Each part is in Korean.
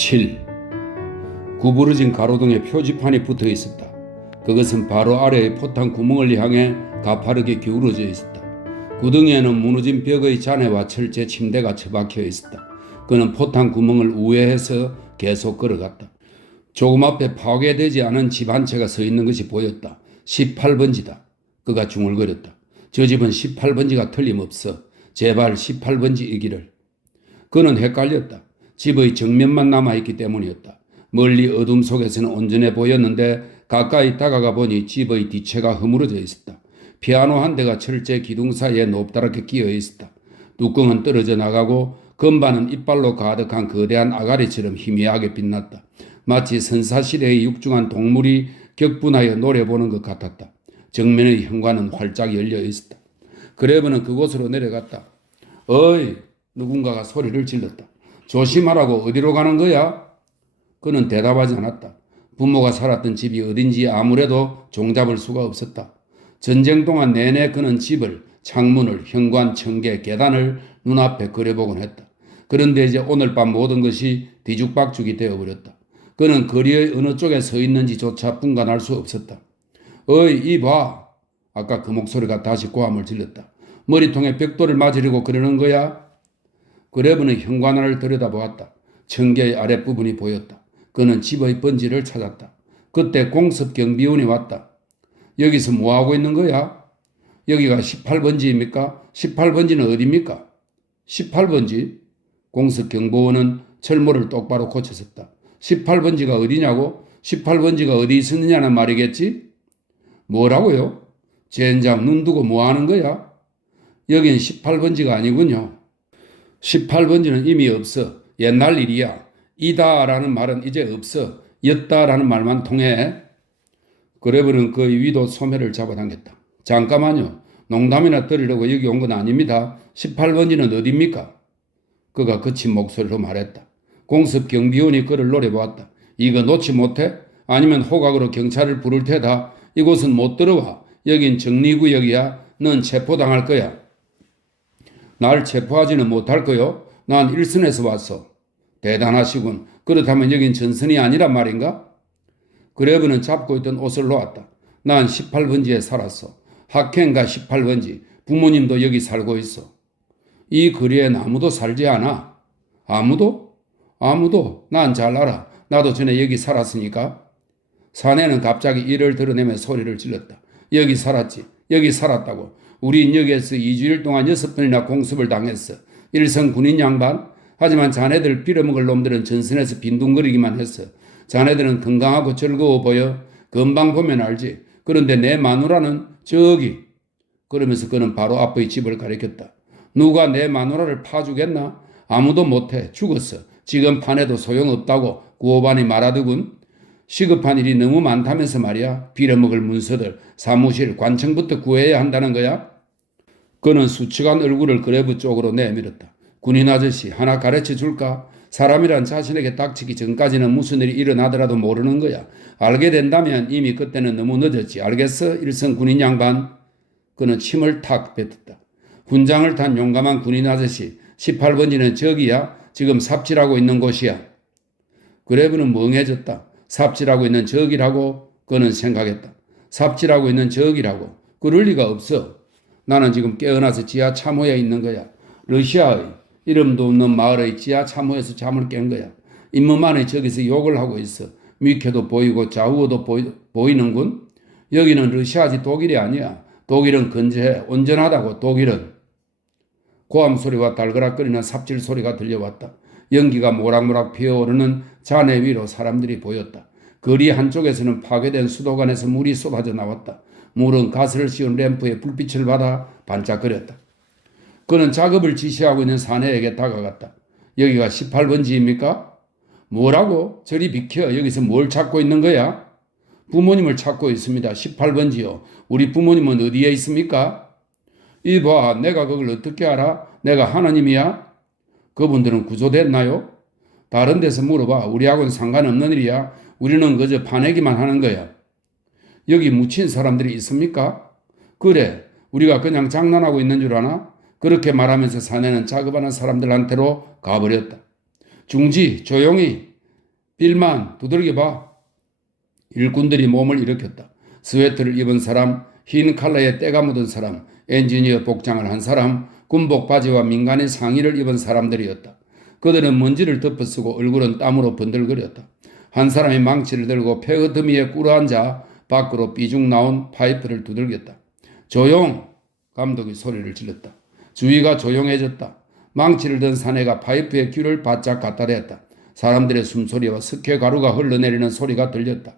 7. 구부러진 가로등에 표지판이 붙어 있었다. 그것은 바로 아래의 포탄 구멍을 향해 가파르게 기울어져 있었다. 구덩이에는 무너진 벽의 잔해와 철제 침대가 처박혀 있었다. 그는 포탄 구멍을 우회해서 계속 걸어갔다. 조금 앞에 파괴되지 않은 집 한 채가 서 있는 것이 보였다. 18번지다. 그가 중얼거렸다. 저 집은 18번지가 틀림없어. 제발 18번지이기를. 그는 헷갈렸다. 집의 정면만 남아있기 때문이었다. 멀리 어둠 속에서는 온전해 보였는데 가까이 다가가 보니 집의 뒷채가 허물어져 있었다. 피아노 한 대가 철제 기둥 사이에 높다랗게 끼어 있었다. 뚜껑은 떨어져 나가고 건반은 이빨로 가득한 거대한 아가리처럼 희미하게 빛났다. 마치 선사시대의 육중한 동물이 격분하여 노래 보는 것 같았다. 정면의 현관은 활짝 열려 있었다. 그레브는 그곳으로 내려갔다. 어이! 누군가가 소리를 질렀다. 조심하라고. 어디로 가는 거야? 그는 대답하지 않았다. 부모가 살았던 집이 어딘지 아무래도 종잡을 수가 없었다. 전쟁 동안 내내 그는 집을, 창문을, 현관, 청개, 계단을 눈앞에 그려보곤 했다. 그런데 이제 오늘 밤 모든 것이 뒤죽박죽이 되어버렸다. 그는 거리의 어느 쪽에 서 있는지조차 분간할 수 없었다. 어이, 이봐. 아까 그 목소리가 다시 고함을 질렀다. 머리통에 벽돌을 맞으려고 그러는 거야? 그레브는 현관안을 들여다보았다. 청개의 아랫부분이 보였다. 그는 집의 번지를 찾았다. 그때 공습 경비원이 왔다. 여기서 뭐하고 있는 거야? 여기가 18번지입니까? 18번지는 어디입니까? 18번지? 공습 경보원은 철모를 똑바로 고쳤었다. 18번지가 어디냐고? 18번지가 어디 있었느냐는 말이겠지? 뭐라고요? 젠장 눈 두고 뭐하는 거야? 여긴 18번지가 아니군요. 18번지는 이미 없어. 옛날 일이야. 이다라는 말은 이제 없어. 였다라는 말만 통해. 그레브는 그 위도 소매를 잡아당겼다. 잠깐만요. 농담이나 들으려고 여기 온 건 아닙니다. 18번지는 어딥니까? 그가 거친 목소리로 말했다. 공습 경비원이 그를 노려보았다. 이거 놓지 못해? 아니면 호각으로 경찰을 부를 테다. 이곳은 못 들어와. 여긴 정리구역이야. 넌 체포당할 거야. 날 체포하지는 못할 거요? 난 일선에서 왔어. 대단하시군. 그렇다면 여긴 전선이 아니란 말인가? 그레브는 잡고 있던 옷을 놓았다. 난 18번지에 살았어. 학행가 18번지. 부모님도 여기 살고 있어. 이 거리엔 아무도 살지 않아. 아무도? 아무도. 난 잘 알아. 나도 전에 여기 살았으니까. 사내는 갑자기 이를 드러내며 소리를 질렀다. 여기 살았지. 여기 살았다고. 우린 여기에서 2주일 동안 6번이나 공습을 당했어. 일선 군인 양반. 하지만 자네들 빌어먹을 놈들은 전선에서 빈둥거리기만 했어. 자네들은 건강하고 즐거워 보여. 금방 보면 알지. 그런데 내 마누라는 저기. 그러면서 그는 바로 앞의 집을 가리켰다. 누가 내 마누라를 파주겠나? 아무도 못해. 죽었어. 지금 파내도 소용없다고 구호반이 말하더군. 시급한 일이 너무 많다면서 말이야. 빌어먹을 문서들, 사무실, 관청부터 구해야 한다는 거야. 그는 수척한 얼굴을 그레브 쪽으로 내밀었다. 군인 아저씨 하나 가르쳐 줄까? 사람이란 자신에게 닥치기 전까지는 무슨 일이 일어나더라도 모르는 거야. 알게 된다면 이미 그때는 너무 늦었지. 알겠어? 일선 군인 양반. 그는 침을 탁 뱉었다. 훈장을 탄 용감한 군인 아저씨. 18번지는 저기야. 지금 삽질하고 있는 곳이야. 그레브는 멍해졌다. 삽질하고 있는 저기라고 그는 생각했다. 삽질하고 있는 저기라고. 그럴 리가 없어. 나는 지금 깨어나서 지하 참호에 있는 거야. 러시아의 이름도 없는 마을의 지하 참호에서 잠을 깬 거야. 잇몸만에 저기서 욕을 하고 있어. 밑에도 보이고 좌우도 보이는군. 여기는 러시아지 독일이 아니야. 독일은 근저해. 온전하다고 독일은. 고함 소리와 달그락거리는 삽질 소리가 들려왔다. 연기가 모락모락 피어오르는 잔해 위로 사람들이 보였다. 거리 한쪽에서는 파괴된 수도관에서 물이 쏟아져 나왔다. 물은 가스를 씌운 램프에 불빛을 받아 반짝거렸다. 그는 작업을 지시하고 있는 사내에게 다가갔다. 여기가 18번지입니까? 뭐라고? 저리 비켜. 여기서 뭘 찾고 있는 거야? 부모님을 찾고 있습니다. 18번지요. 우리 부모님은 어디에 있습니까? 이봐, 내가 그걸 어떻게 알아? 내가 하나님이야? 그분들은 구조됐나요? 다른 데서 물어봐. 우리하고는 상관없는 일이야. 우리는 그저 파내기만 하는 거야. 여기 묻힌 사람들이 있습니까? 그래, 우리가 그냥 장난하고 있는 줄 아나? 그렇게 말하면서 사내는 작업하는 사람들한테로 가버렸다. 중지, 조용히. 빌만 두들겨봐. 일꾼들이 몸을 일으켰다. 스웨터를 입은 사람, 흰 칼라에 때가 묻은 사람, 엔지니어 복장을 한 사람, 군복 바지와 민간인 상의를 입은 사람들이었다. 그들은 먼지를 덮어쓰고 얼굴은 땀으로 번들거렸다. 한 사람이 망치를 들고 폐허더미에 꿇어앉아 밖으로 삐죽 나온 파이프를 두들겼다. 조용! 감독이 소리를 질렀다. 주위가 조용해졌다. 망치를 든 사내가 파이프의 귀를 바짝 갖다 댔다. 사람들의 숨소리와 석회가루가 흘러내리는 소리가 들렸다.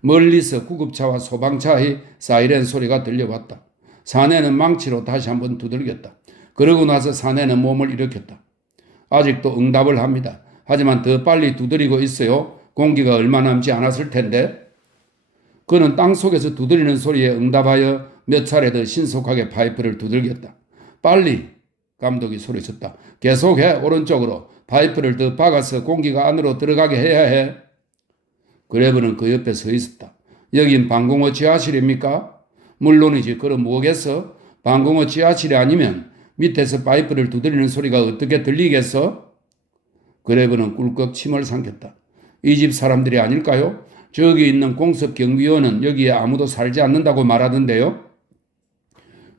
멀리서 구급차와 소방차의 사이렌 소리가 들려왔다. 사내는 망치로 다시 한번 두들겼다. 그러고 나서 사내는 몸을 일으켰다. 아직도 응답을 합니다. 하지만 더 빨리 두드리고 있어요. 공기가 얼마 남지 않았을 텐데. 그는 땅속에서 두드리는 소리에 응답하여 몇 차례 더 신속하게 파이프를 두들겼다. 빨리! 감독이 소리쳤다. 계속해. 오른쪽으로. 파이프를 더 박아서 공기가 안으로 들어가게 해야 해. 그레브는 그 옆에 서 있었다. 여긴 방공호 지하실입니까? 물론이지. 그럼 뭐겠어? 방공호 지하실이 아니면 밑에서 파이프를 두드리는 소리가 어떻게 들리겠어? 그레브는 꿀꺽 침을 삼켰다. 이 집 사람들이 아닐까요? 저기 있는 공습 경비원은 여기에 아무도 살지 않는다고 말하던데요.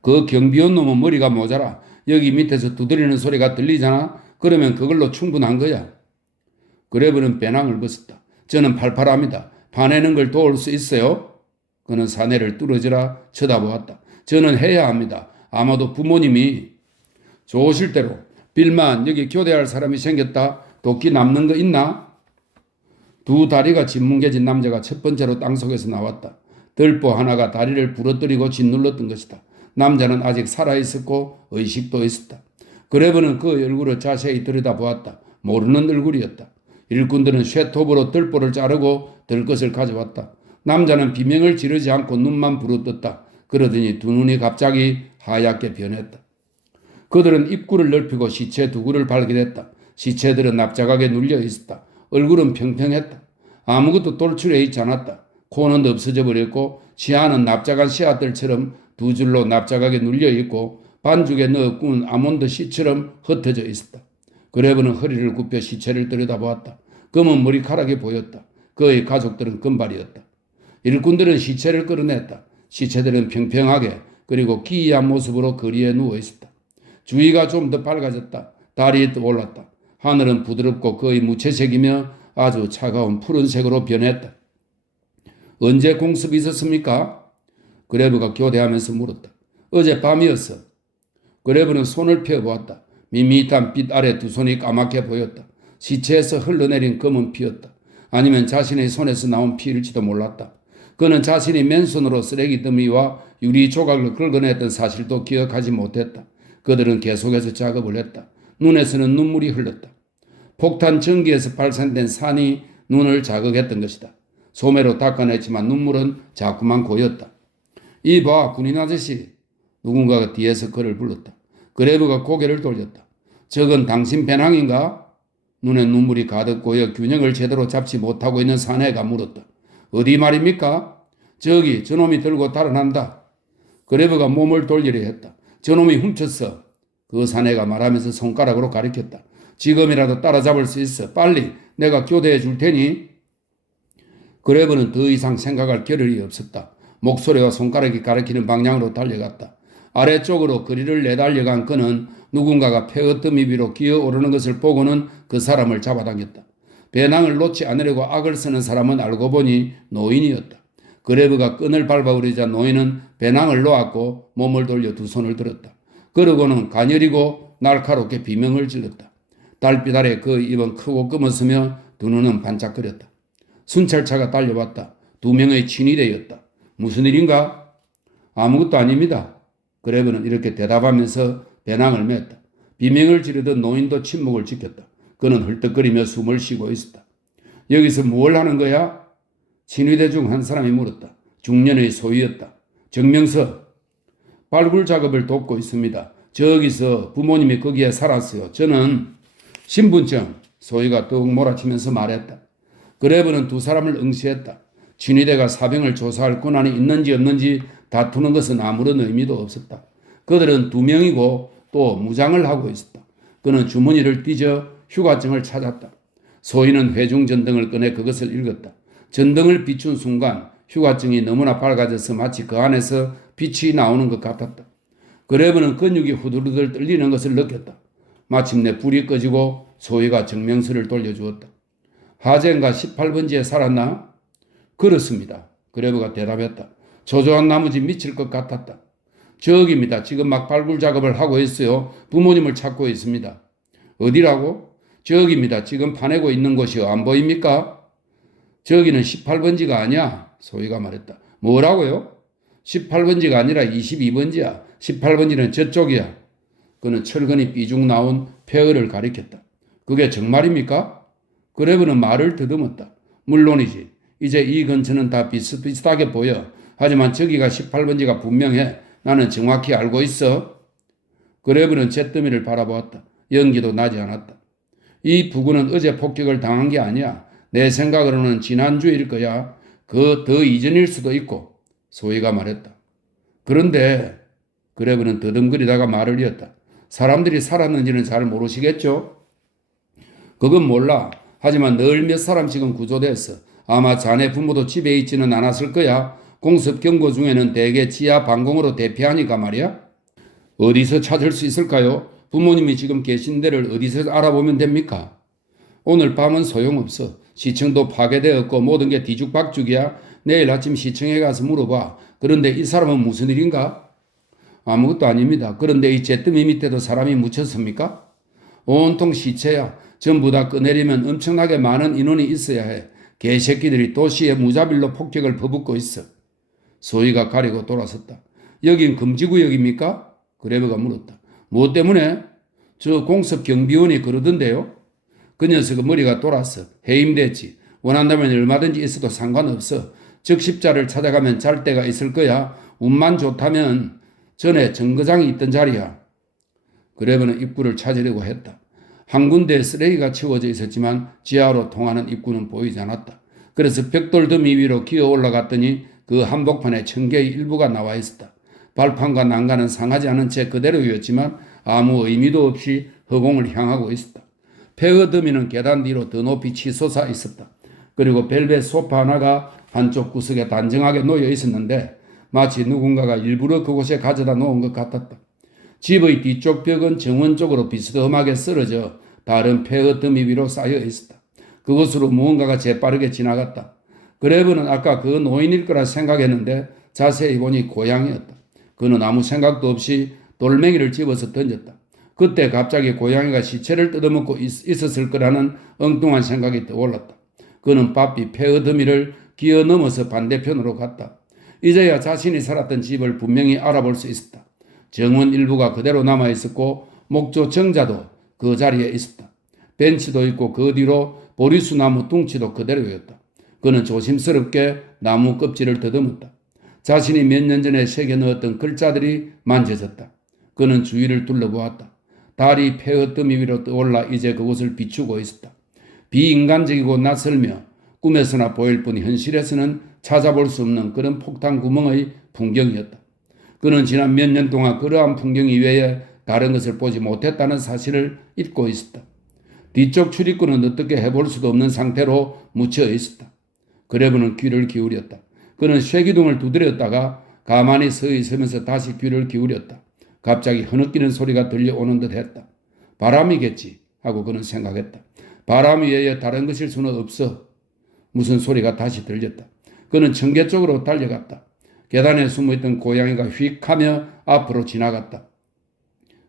그 경비원 놈은 머리가 모자라. 여기 밑에서 두드리는 소리가 들리잖아. 그러면 그걸로 충분한 거야. 그레브는 배낭을 벗었다. 저는 팔팔합니다. 파내는 걸 도울 수 있어요? 그는 사내를 뚫어지라 쳐다보았다. 저는 해야 합니다. 아마도 부모님이. 좋으실 대로. 빌만, 여기 교대할 사람이 생겼다. 도끼 남는 거 있나? 두 다리가 짓뭉개진 남자가 첫 번째로 땅속에서 나왔다. 들보 하나가 다리를 부러뜨리고 짓눌렀던 것이다. 남자는 아직 살아있었고 의식도 있었다. 그레브는 그 얼굴을 자세히 들여다보았다. 모르는 얼굴이었다. 일꾼들은 쇠톱으로 들보를 자르고 들것을 가져왔다. 남자는 비명을 지르지 않고 눈만 부릅떴다. 그러더니 두 눈이 갑자기 하얗게 변했다. 그들은 입구를 넓히고 시체 두 구를 발견했다. 시체들은 납작하게 눌려 있었다. 얼굴은 평평했다. 아무것도 돌출해 있지 않았다. 코는 없어져 버렸고 치아는 납작한 씨앗들처럼 두 줄로 납작하게 눌려 있고 반죽에 넣어 구운 아몬드 씨처럼 흩어져 있었다. 그레브는 허리를 굽혀 시체를 들여다보았다. 검은 머리카락이 보였다. 그의 가족들은 금발이었다. 일꾼들은 시체를 끌어냈다. 시체들은 평평하게 그리고 기이한 모습으로 거리에 누워 있었다. 주위가 좀 더 밝아졌다. 달이 떠올랐다. 하늘은 부드럽고 거의 무채색이며 아주 차가운 푸른색으로 변했다. 언제 공습이 있었습니까? 그레브가 교대하면서 물었다. 어제 밤이었어. 그레브는 손을 펴보았다. 밋밋한 빛 아래 두 손이 까맣게 보였다. 시체에서 흘러내린 검은 피였다. 아니면 자신의 손에서 나온 피일지도 몰랐다. 그는 자신이 맨손으로 쓰레기 더미와 유리 조각을 긁어냈던 사실도 기억하지 못했다. 그들은 계속해서 작업을 했다. 눈에서는 눈물이 흘렀다. 폭탄 전기에서 발산된 산이 눈을 자극했던 것이다. 소매로 닦아냈지만 눈물은 자꾸만 고였다. 이봐, 군인 아저씨. 누군가가 뒤에서 그를 불렀다. 그레브가 고개를 돌렸다. 저건 당신 배낭인가? 눈에 눈물이 가득 고여 균형을 제대로 잡지 못하고 있는 사내가 물었다. 어디 말입니까? 저기 저놈이 들고 달아난다. 그레브가 몸을 돌리려 했다. 저놈이 훔쳤어. 그 사내가 말하면서 손가락으로 가리켰다. 지금이라도 따라잡을 수 있어. 빨리 내가 교대해 줄 테니. 그레브는 더 이상 생각할 겨를이 없었다. 목소리와 손가락이 가리키는 방향으로 달려갔다. 아래쪽으로 거리를 내달려간 그는 누군가가 폐허더미 위로 기어오르는 것을 보고는 그 사람을 잡아당겼다. 배낭을 놓지 않으려고 악을 쓰는 사람은 알고 보니 노인이었다. 그레브가 끈을 밟아오르자 노인은 배낭을 놓았고 몸을 돌려 두 손을 들었다. 그러고는 가녀리고 날카롭게 비명을 질렀다. 달빛 아래 그 입은 크고 검었으며 두 눈은 반짝거렸다. 순찰차가 달려왔다. 두 명의 친위대였다. 무슨 일인가? 아무것도 아닙니다. 그레브는 이렇게 대답하면서 배낭을 맸다. 비명을 지르던 노인도 침묵을 지켰다. 그는 헐떡거리며 숨을 쉬고 있었다. 여기서 뭘 하는 거야? 친위대 중 한 사람이 물었다. 중년의 소위였다. 정명서. 발굴 작업을 돕고 있습니다. 저기서 부모님이 거기에 살았어요. 저는 신분증. 소위가 떡 몰아치면서 말했다. 그레브는 두 사람을 응시했다. 친위대가 사병을 조사할 권한이 있는지 없는지 다투는 것은 아무런 의미도 없었다. 그들은 두 명이고 또 무장을 하고 있었다. 그는 주머니를 뒤져 휴가증을 찾았다. 소희는 회중 전등을 꺼내 그것을 읽었다. 전등을 비춘 순간 휴가증이 너무나 밝아져서 마치 그 안에서 빛이 나오는 것 같았다. 그레브는 근육이 후들후들 떨리는 것을 느꼈다. 마침내 불이 꺼지고 소희가 증명서를 돌려주었다. 하젠가 18번지에 살았나? 그렇습니다. 그레브가 대답했다. 초조한 나머지 미칠 것 같았다. 저기입니다. 지금 막 발굴 작업을 하고 있어요. 부모님을 찾고 있습니다. 어디라고? 저기입니다. 지금 파내고 있는 곳이요. 안 보입니까? 저기는 18번지가 아니야. 소희가 말했다. 뭐라고요? 18번지가 아니라 22번지야. 18번지는 저쪽이야. 그는 철근이 삐죽 나온 폐허를 가리켰다. 그게 정말입니까? 그레브는 말을 더듬었다. 물론이지. 이제 이 근처는 다 비슷비슷하게 보여. 하지만 저기가 18번지가 분명해. 나는 정확히 알고 있어. 그레브는 잿더미를 바라보았다. 연기도 나지 않았다. 이 부군은 어제 폭격을 당한 게 아니야. 내 생각으로는 지난주일 거야. 그 더 이전일 수도 있고. 소희가 말했다. 그런데 그레브는 더듬거리다가 말을 이었다. 사람들이 살았는지는 잘 모르시겠죠? 그건 몰라. 하지만 늘 몇 사람씩은 구조됐어. 아마 자네 부모도 집에 있지는 않았을 거야. 공습 경보 중에는 대개 지하 방공으로 대피하니까 말이야. 어디서 찾을 수 있을까요? 부모님이 지금 계신 데를 어디서 알아보면 됩니까? 오늘 밤은 소용없어. 시청도 파괴되었고 모든 게 뒤죽박죽이야. 내일 아침 시청에 가서 물어봐. 그런데 이 사람은 무슨 일인가? 아무것도 아닙니다. 그런데 이 잿더미 밑에도 사람이 묻혔습니까? 온통 시체야. 전부 다 꺼내려면 엄청나게 많은 인원이 있어야 해. 개새끼들이 도시에 무자빌로 폭격을 퍼붓고 있어. 소희가 가리고 돌아섰다. 여긴 금지구역입니까? 그레브가 물었다. 무엇 때문에? 저 공습 경비원이 그러던데요. 그 녀석은 머리가 돌았어. 해임됐지. 원한다면 얼마든지 있어도 상관없어. 적십자를 찾아가면 잘 데가 있을 거야. 운만 좋다면 전에 정거장이 있던 자리야. 그레브는 입구를 찾으려고 했다. 한 군데에 쓰레기가 치워져 있었지만 지하로 통하는 입구는 보이지 않았다. 그래서 벽돌 더미 위로 기어 올라갔더니 그 한복판에 청개의 일부가 나와 있었다. 발판과 난간은 상하지 않은 채 그대로였지만 아무 의미도 없이 허공을 향하고 있었다. 폐허 더미는 계단 뒤로 더 높이 치솟아 있었다. 그리고 벨벳 소파 하나가 한쪽 구석에 단정하게 놓여 있었는데 마치 누군가가 일부러 그곳에 가져다 놓은 것 같았다. 집의 뒤쪽 벽은 정원 쪽으로 비스듬하게 쓰러져 다른 폐허 더미 위로 쌓여 있었다. 그곳으로 무언가가 재빠르게 지나갔다. 그레브는 아까 그 노인일 거라 생각했는데 자세히 보니 고양이였다. 그는 아무 생각도 없이 돌멩이를 집어서 던졌다. 그때 갑자기 고양이가 시체를 뜯어먹고 있었을 거라는 엉뚱한 생각이 떠올랐다. 그는 바삐 폐허 더미를 기어 넘어서 반대편으로 갔다. 이제야 자신이 살았던 집을 분명히 알아볼 수 있었다. 정원 일부가 그대로 남아있었고 목조 정자도 그 자리에 있었다. 벤치도 있고 그 뒤로 보리수 나무 둥치도 그대로였다. 그는 조심스럽게 나무 껍질을 더듬었다. 자신이 몇 년 전에 새겨 넣었던 글자들이 만져졌다. 그는 주위를 둘러보았다. 달이 폐허 더미 위로 떠올라 이제 그곳을 비추고 있었다. 비인간적이고 낯설며 꿈에서나 보일 뿐 현실에서는 찾아볼 수 없는 그런 폭탄 구멍의 풍경이었다. 그는 지난 몇 년 동안 그러한 풍경 이외에 다른 것을 보지 못했다는 사실을 잊고 있었다. 뒤쪽 출입구는 어떻게 해볼 수도 없는 상태로 묻혀 있었다. 그레브는 귀를 기울였다. 그는 쇠기둥을 두드렸다가 가만히 서 있으면서 다시 귀를 기울였다. 갑자기 흐느끼는 소리가 들려오는 듯 했다. 바람이겠지 하고 그는 생각했다. 바람 외에 다른 것일 수는 없어. 무슨 소리가 다시 들렸다. 그는 청계 쪽으로 달려갔다. 계단에 숨어있던 고양이가 휙 하며 앞으로 지나갔다.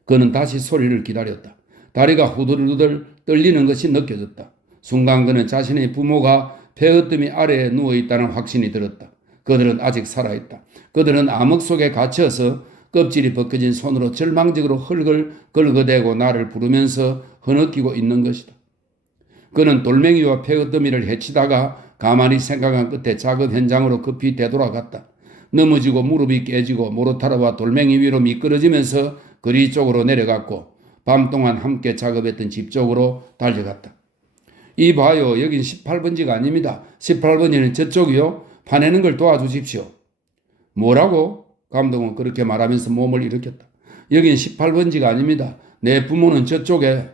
그는 다시 소리를 기다렸다. 다리가 후들후들 떨리는 것이 느껴졌다. 순간 그는 자신의 부모가 폐허더미 아래에 누워있다는 확신이 들었다. 그들은 아직 살아있다. 그들은 암흑 속에 갇혀서 껍질이 벗겨진 손으로 절망적으로 흙을 긁어대고 나를 부르면서 흐느끼고 있는 것이다. 그는 돌멩이와 폐허더미를 헤치다가 가만히 생각한 끝에 작업 현장으로 급히 되돌아갔다. 넘어지고 무릎이 깨지고 모로타르와 돌멩이 위로 미끄러지면서 거리 쪽으로 내려갔고 밤 동안 함께 작업했던 집 쪽으로 달려갔다. 이 봐요. 여긴 18번지가 아닙니다. 18번지는 저쪽이요. 파내는 걸 도와주십시오. 뭐라고? 감독은 그렇게 말하면서 몸을 일으켰다. 여긴 18번지가 아닙니다. 내 부모는 저쪽에.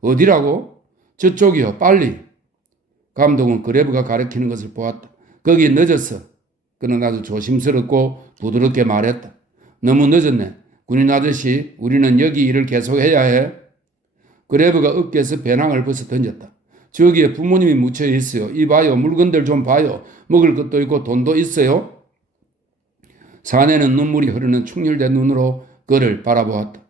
어디라고? 저쪽이요. 빨리. 감독은 그레브가 가리키는 것을 보았다. 거기 늦었어. 그는 아주 조심스럽고 부드럽게 말했다. 너무 늦었네. 군인 아저씨, 우리는 여기 일을 계속해야 해. 그레브가 어깨에서 배낭을 벗어 던졌다. 저기에 부모님이 묻혀 있어요. 이봐요. 물건들 좀 봐요. 먹을 것도 있고 돈도 있어요. 사내는 눈물이 흐르는 충혈된 눈으로 그를 바라보았다.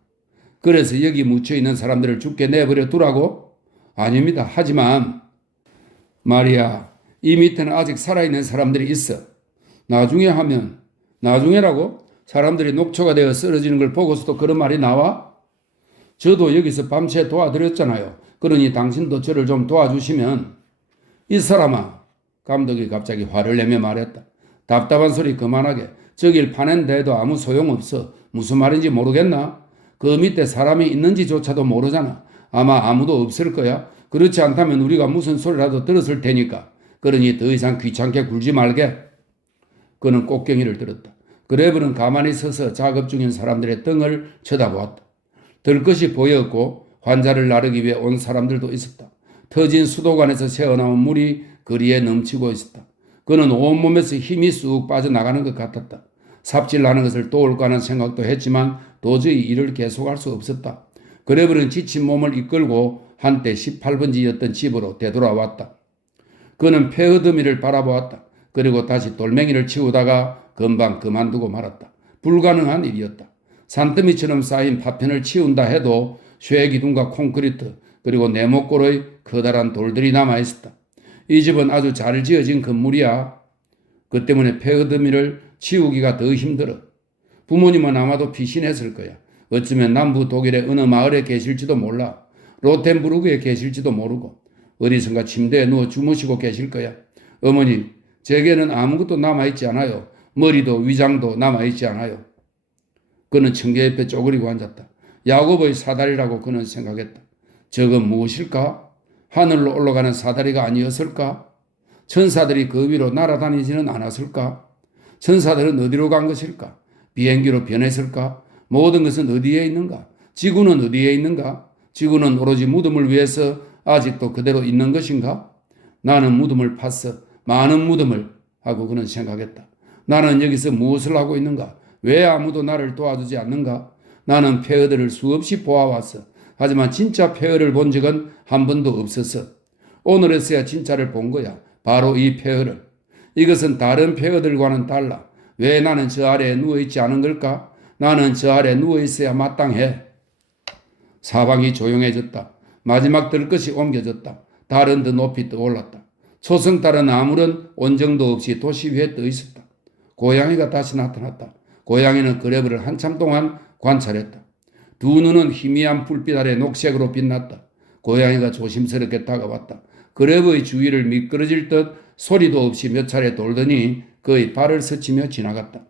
그래서 여기 묻혀 있는 사람들을 죽게 내버려 두라고? 아닙니다. 하지만 말이야, 이 밑에는 아직 살아있는 사람들이 있어. 나중에 하면, 나중에라고? 사람들이 녹초가 되어 쓰러지는 걸 보고서도 그런 말이 나와? 저도 여기서 밤새 도와드렸잖아요. 그러니 당신도 저를 좀 도와주시면. 이 사람아, 감독이 갑자기 화를 내며 말했다. 답답한 소리 그만하게. 저길 파낸데도 아무 소용없어. 무슨 말인지 모르겠나? 그 밑에 사람이 있는지조차도 모르잖아. 아마 아무도 없을 거야. 그렇지 않다면 우리가 무슨 소리라도 들었을 테니까. 그러니 더 이상 귀찮게 굴지 말게. 그는 꽃갱이를 들었다. 그레브는 가만히 서서 작업 중인 사람들의 등을 쳐다보았다. 들 것이 보였고 환자를 나르기 위해 온 사람들도 있었다. 터진 수도관에서 새어나온 물이 거리에 넘치고 있었다. 그는 온몸에서 힘이 쑥 빠져나가는 것 같았다. 삽질나는 것을 도울까 하는 생각도 했지만 도저히 일을 계속할 수 없었다. 그레브는 지친 몸을 이끌고 한때 18번지였던 집으로 되돌아왔다. 그는 폐허더미를 바라보았다. 그리고 다시 돌멩이를 치우다가 금방 그만두고 말았다. 불가능한 일이었다. 산더미처럼 쌓인 파편을 치운다 해도 쇠기둥과 콘크리트 그리고 네모꼴의 커다란 돌들이 남아있었다. 이 집은 아주 잘 지어진 건물이야. 그 때문에 폐허더미를 치우기가 더 힘들어. 부모님은 아마도 피신했을 거야. 어쩌면 남부 독일의 어느 마을에 계실지도 몰라. 로텐부르크에 계실지도 모르고 어디선가 침대에 누워 주무시고 계실 거야. 어머니, 제게는 아무것도 남아있지 않아요. 머리도 위장도 남아있지 않아요. 그는 청계 옆에 쪼그리고 앉았다. 야곱의 사다리라고 그는 생각했다. 저건 무엇일까? 하늘로 올라가는 사다리가 아니었을까? 천사들이 그 위로 날아다니지는 않았을까? 천사들은 어디로 간 것일까? 비행기로 변했을까? 모든 것은 어디에 있는가? 지구는 어디에 있는가? 지구는 오로지 무덤을 위해서 아직도 그대로 있는 것인가? 나는 무덤을 팠어. 많은 무덤을 하고 그는 생각했다. 나는 여기서 무엇을 하고 있는가? 왜 아무도 나를 도와주지 않는가? 나는 폐허들을 수없이 보아왔어. 하지만 진짜 폐허를 본 적은 한 번도 없었어. 오늘에서야 진짜를 본 거야. 바로 이 폐허를. 이것은 다른 폐허들과는 달라. 왜 나는 저 아래에 누워있지 않은 걸까? 나는 저 아래에 누워있어야 마땅해. 사방이 조용해졌다. 마지막 들것이 옮겨졌다. 달은 더 높이 떠올랐다. 초승달은 아무런 온정도 없이 도시 위에 떠 있었다. 고양이가 다시 나타났다. 고양이는 그레브를 한참 동안 관찰했다. 두 눈은 희미한 불빛 아래 녹색으로 빛났다. 고양이가 조심스럽게 다가왔다. 그레브의 주위를 미끄러질 듯 소리도 없이 몇 차례 돌더니 그의 발을 스치며 지나갔다.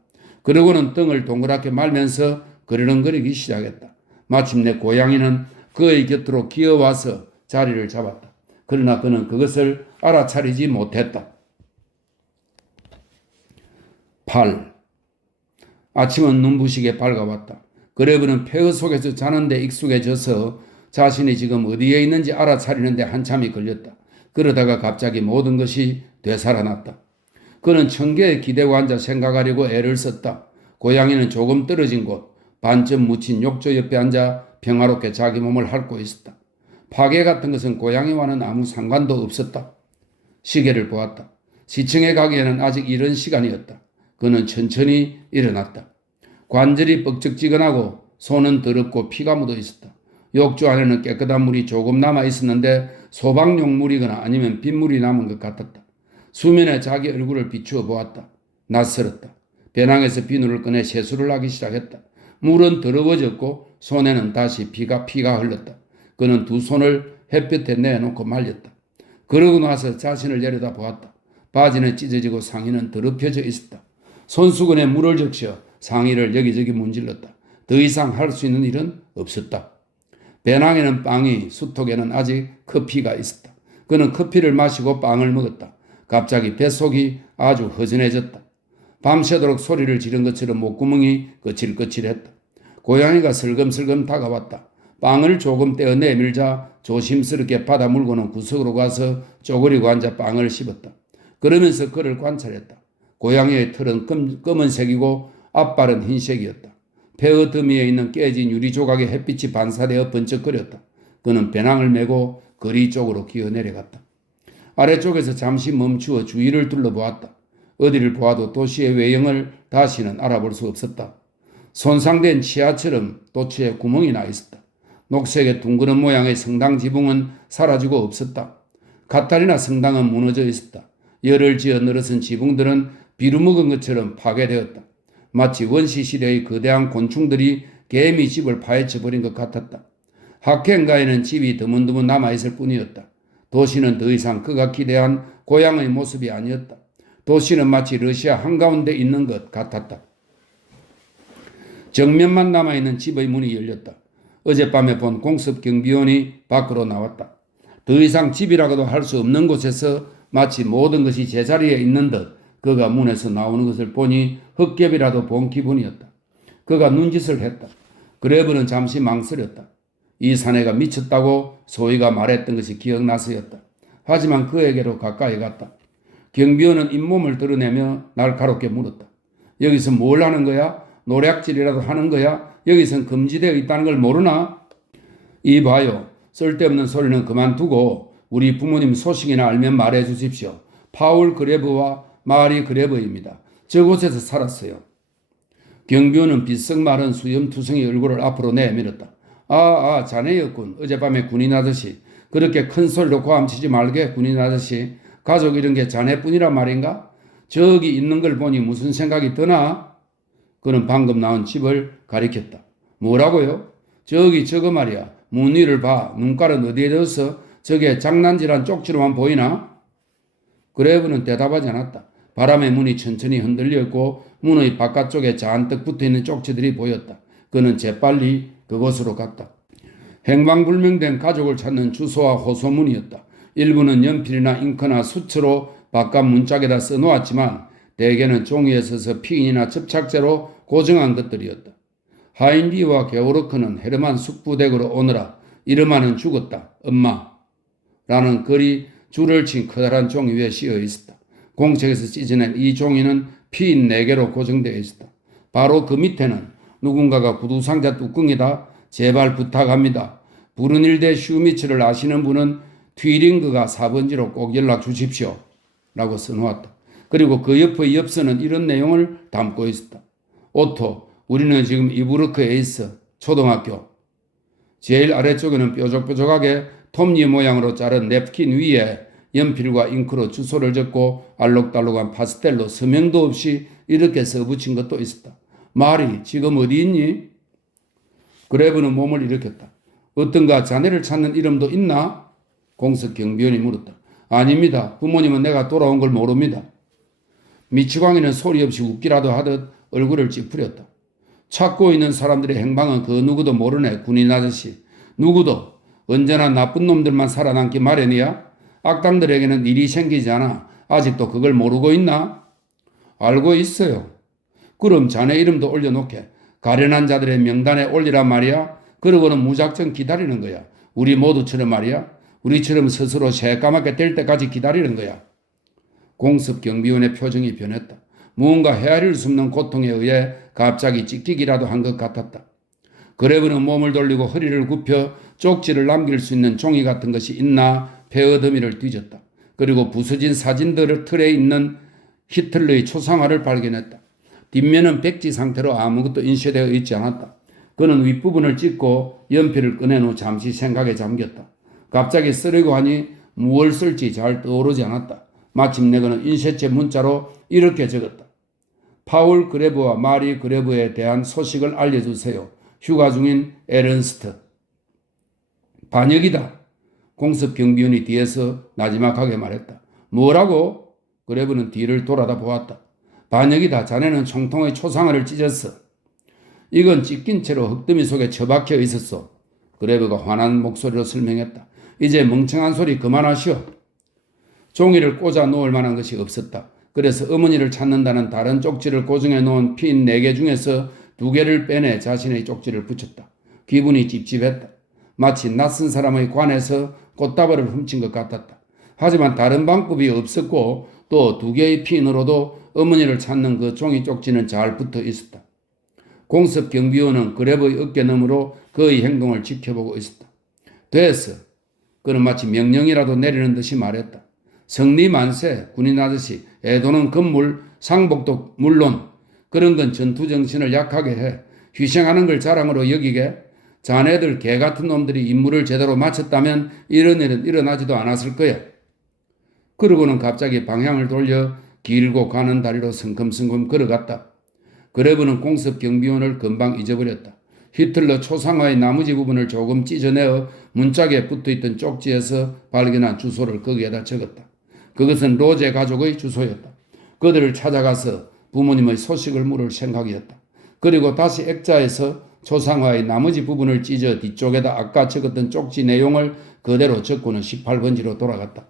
그러고는 등을 동그랗게 말면서 그르렁거리기 시작했다. 마침내 고양이는 그의 곁으로 기어와서 자리를 잡았다. 그러나 그는 그것을 알아차리지 못했다. 8. 아침은 눈부시게 밝아왔다. 그레브는 폐허 속에서 자는데 익숙해져서 자신이 지금 어디에 있는지 알아차리는데 한참이 걸렸다. 그러다가 갑자기 모든 것이 되살아났다. 그는 청계에 기대고 앉아 생각하려고 애를 썼다. 고양이는 조금 떨어진 곳, 반쯤 묻힌 욕조 옆에 앉아 평화롭게 자기 몸을 핥고 있었다. 파괴 같은 것은 고양이와는 아무 상관도 없었다. 시계를 보았다. 시청에 가기에는 아직 이른 시간이었다. 그는 천천히 일어났다. 관절이 뻑적지근하고 손은 더럽고 피가 묻어 있었다. 욕조 안에는 깨끗한 물이 조금 남아 있었는데 소방용 물이거나 아니면 빗물이 남은 것 같았다. 수면에 자기 얼굴을 비추어 보았다. 낯설었다. 배낭에서 비누를 꺼내 세수를 하기 시작했다. 물은 더러워졌고 손에는 다시 피가 흘렀다. 그는 두 손을 햇볕에 내놓고 말렸다. 그러고 나서 자신을 내려다 보았다. 바지는 찢어지고 상의는 더럽혀져 있었다. 손수건에 물을 적셔 상의를 여기저기 문질렀다. 더 이상 할 수 있는 일은 없었다. 배낭에는 빵이, 수톡에는 아직 커피가 있었다. 그는 커피를 마시고 빵을 먹었다. 갑자기 뱃속이 아주 허전해졌다. 밤새도록 소리를 지른 것처럼 목구멍이 거칠거칠했다. 고양이가 슬금슬금 다가왔다. 빵을 조금 떼어 내밀자 조심스럽게 받아 물고는 구석으로 가서 쪼그리고 앉아 빵을 씹었다. 그러면서 그를 관찰했다. 고양이의 털은 검은색이고 앞발은 흰색이었다. 폐어 더미에 있는 깨진 유리 조각에 햇빛이 반사되어 번쩍거렸다. 그는 배낭을 메고 거리 쪽으로 기어 내려갔다. 아래쪽에서 잠시 멈추어 주위를 둘러보았다. 어디를 보아도 도시의 외형을 다시는 알아볼 수 없었다. 손상된 치아처럼 도처에 구멍이 나 있었다. 녹색의 둥그런 모양의 성당 지붕은 사라지고 없었다. 카타리나 성당은 무너져 있었다. 열을 지어 늘어선 지붕들은 비루먹은 것처럼 파괴되었다. 마치 원시시대의 거대한 곤충들이 개미 집을 파헤쳐버린 것 같았다. 하켄가에는 집이 드문드문 남아있을 뿐이었다. 도시는 더 이상 그가 기대한 고향의 모습이 아니었다. 도시는 마치 러시아 한가운데 있는 것 같았다. 정면만 남아있는 집의 문이 열렸다. 어젯밤에 본 공습 경비원이 밖으로 나왔다. 더 이상 집이라고도 할 수 없는 곳에서 마치 모든 것이 제자리에 있는 듯 그가 문에서 나오는 것을 보니 헛개비라도 본 기분이었다. 그가 눈짓을 했다. 그레브는 잠시 망설였다. 이 사내가 미쳤다고 소희가 말했던 것이 기억나서였다. 하지만 그에게로 가까이 갔다. 경비원은 잇몸을 드러내며 날카롭게 물었다. 여기서 뭘 하는 거야? 노략질이라도 하는 거야? 여기선 금지되어 있다는 걸 모르나? 이 봐요. 쓸데없는 소리는 그만두고 우리 부모님 소식이나 알면 말해 주십시오. 파울 그레브와 마리 그레브입니다. 저곳에서 살았어요. 경비원은 비썩 마른 수염투성이 얼굴을 앞으로 내밀었다. 자네였군. 어젯밤에 군인 아저씨. 그렇게 큰 소리로 고함치지 말게 군인 아저씨. 가족 이런 게 자네뿐이란 말인가? 저기 있는 걸 보니 무슨 생각이 드나? 그는 방금 나온 집을 가리켰다. 뭐라고요? 저기 저거 말이야. 문 위를 봐. 눈깔은 어디에 뒀어? 저게 장난질한 쪽지로만 보이나? 그레브는 대답하지 않았다. 바람에 문이 천천히 흔들렸고 문의 바깥쪽에 잔뜩 붙어있는 쪽지들이 보였다. 그는 재빨리 그곳으로 갔다. 행방불명된 가족을 찾는 주소와 호소문이었다. 일부는 연필이나 잉크나 수채로 바깥 문짝에다 써놓았지만 대개는 종이에 써서 피인이나 접착제로 고정한 것들이었다. 하인리와 게오르크는 헤르만 숙부댁으로 오너라. 이름하는 죽었다. 엄마. 라는 글이 줄을 친 커다란 종이 위에 씌어 있었다. 공책에서 찢어낸 이 종이는 피인 4개로 고정되어 있었다. 바로 그 밑에는 누군가가 구두상자 뚜껑이다. 제발 부탁합니다. 부르닐대 슈미츠를 아시는 분은 튀링그가 4번지로 꼭 연락 주십시오. 라고 써놓았다. 그리고 그 옆의 엽서는 이런 내용을 담고 있었다. 오토, 우리는 지금 이부르크에 있어. 초등학교. 제일 아래쪽에는 뾰족뾰족하게 톱니 모양으로 자른 냅킨 위에 연필과 잉크로 주소를 적고 알록달록한 파스텔로 서명도 없이 이렇게 써붙인 것도 있었다. 마리, 지금 어디 있니? 그레브는 몸을 일으켰다. 어떤가 자네를 찾는 이름도 있나? 공석 경비원이 물었다. 아닙니다. 부모님은 내가 돌아온 걸 모릅니다. 미치광이는 소리 없이 웃기라도 하듯 얼굴을 찌푸렸다. 찾고 있는 사람들의 행방은 그 누구도 모르네. 군인 아저씨. 누구도. 언제나 나쁜 놈들만 살아남기 마련이야? 악당들에게는 일이 생기지 않아. 아직도 그걸 모르고 있나? 알고 있어요. 그럼 자네 이름도 올려놓게. 가련한 자들의 명단에 올리란 말이야. 그러고는 무작정 기다리는 거야. 우리 모두처럼 말이야. 우리처럼 스스로 새까맣게 될 때까지 기다리는 거야. 공습 경비원의 표정이 변했다. 무언가 헤아릴 수 없는 고통에 의해 갑자기 찢기기라도 한 것 같았다. 그레브는 몸을 돌리고 허리를 굽혀 쪽지를 남길 수 있는 종이 같은 것이 있나 폐허 더미를 뒤졌다. 그리고 부서진 사진들 틀에 있는 히틀러의 초상화를 발견했다. 뒷면은 백지 상태로 아무것도 인쇄되어 있지 않았다. 그는 윗부분을 찍고 연필을 꺼낸 후 잠시 생각에 잠겼다. 갑자기 쓰려고 하니 무엇을 쓸지 잘 떠오르지 않았다. 마침내 그는 인쇄체 문자로 이렇게 적었다. 파울 그레브와 마리 그레브에 대한 소식을 알려주세요. 휴가 중인 에른스트. 반역이다. 공습 경비원이 뒤에서 나지막하게 말했다. 뭐라고? 그레브는 뒤를 돌아다 보았다. 반역이다. 자네는 총통의 초상화를 찢었어. 이건 찢긴 채로 흙더미 속에 처박혀 있었어. 그레브가 화난 목소리로 설명했다. 이제 멍청한 소리 그만하시오. 종이를 꽂아 놓을 만한 것이 없었다. 그래서 어머니를 찾는다는 다른 쪽지를 고정해 놓은 핀 4개 중에서 2개를 빼내 자신의 쪽지를 붙였다. 기분이 찝찝했다. 마치 낯선 사람의 관에서 꽃다발을 훔친 것 같았다. 하지만 다른 방법이 없었고 또 두 개의 핀으로도 어머니를 찾는 그 종이 쪽지는 잘 붙어 있었다. 공습 경비원은 그랩의 어깨너머로 그의 행동을 지켜보고 있었다. 됐어. 그는 마치 명령이라도 내리는 듯이 말했다. 성리만세, 군인 아저씨, 애도는 건물, 상복도 물론 그런 건 전투정신을 약하게 해. 희생하는 걸 자랑으로 여기게. 자네들 개같은 놈들이 임무를 제대로 마쳤다면 이런 일은 일어나지도 않았을 거야. 그러고는 갑자기 방향을 돌려 길고 가는 다리로 성큼성큼 걸어갔다. 그레브는 공습 경비원을 금방 잊어버렸다. 히틀러 초상화의 나머지 부분을 조금 찢어내어 문짝에 붙어있던 쪽지에서 발견한 주소를 거기에다 적었다. 그것은 로제 가족의 주소였다. 그들을 찾아가서 부모님의 소식을 물을 생각이었다. 그리고 다시 액자에서 초상화의 나머지 부분을 찢어 뒤쪽에다 아까 적었던 쪽지 내용을 그대로 적고는 18번지로 돌아갔다.